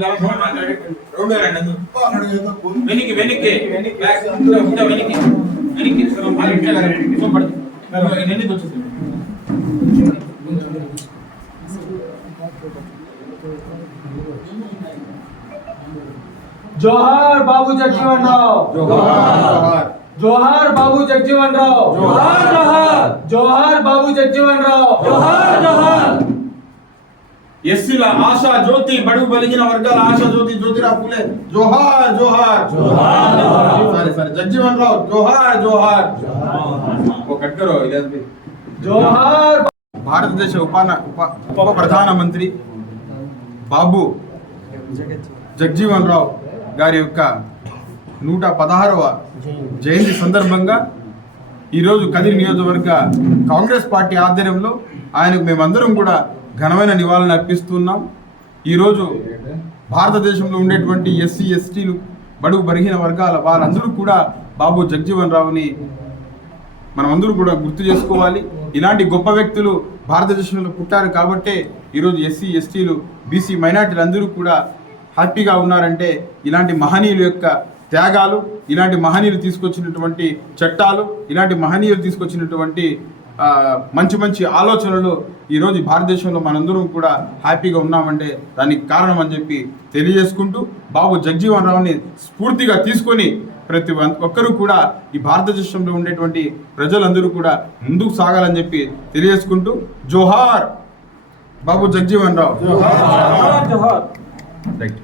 Round రండి. వెనక్కి వెనక్కి వెనక్కి వెనక్కి రండి. చూపండి. ఎన్ని వచ్చేసి జోహార్ బాబు జగజీవన్ రావు జోహార్ బాబు జగజీవన్ రావు జోహార్, జోహార్. జోహార్ బాబు జగజీవన్ రావు జోహార్, జోహార్. ఎస్సీల ఆశా జ్యోతి బడుగు బలిగిన వర్గాల ఆశా జ్యోతి జ్యోతిరావు ఫులే జోహార్ జోహార్. సరే సరే జగ్జీవన్ రావు. జోహార్ జోహార్. ఇదే జోహార్. భారతదేశ ఉపాన ఉప ఉప ప్రధానమంత్రి బాబు జగ్జీవన్ రావు గారి యొక్క నూట పదహారవ జయంతి సందర్భంగా ఈరోజు కదిరి నియోజకవర్గ కాంగ్రెస్ పార్టీ ఆధ్వర్యంలో ఆయనకు మేమందరం కూడా ఘనమైన నివాళులు అర్పిస్తున్నాం. ఈరోజు భారతదేశంలో ఉండేటువంటి ఎస్సీ ఎస్టీలు బడుగు బరిగిన వర్గాల వారందరూ కూడా బాబు జగ్జీవన్ రావుని మనమందరూ కూడా గుర్తు చేసుకోవాలి. ఇలాంటి గొప్ప వ్యక్తులు భారతదేశంలో పుట్టారు కాబట్టే ఈరోజు ఎస్సీ ఎస్టీలు బీసీ మైనార్టీలు అందరూ కూడా హ్యాపీగా ఉన్నారంటే ఇలాంటి మహనీయుల యొక్క త్యాగాలు ఇలాంటి మహనీయులు తీసుకొచ్చినటువంటి చట్టాలు ఇలాంటి మహనీయులు తీసుకొచ్చినటువంటి మంచి మంచి ఆలోచనలు ఈరోజు ఈ భారతదేశంలో మనందరం కూడా హ్యాపీగా ఉన్నామంటే దానికి కారణం అని చెప్పి తెలియజేసుకుంటూ బాబు జగ్జీవన్ రావుని స్ఫూర్తిగా తీసుకొని ప్రతి ఒక్కరూ కూడా ఈ భారతదేశంలో ఉండేటువంటి ప్రజలందరూ కూడా ముందుకు సాగాలని చెప్పి తెలియజేసుకుంటూ జోహార్ బాబు జగ్జీవన్ రావు. జోహార్. రైట్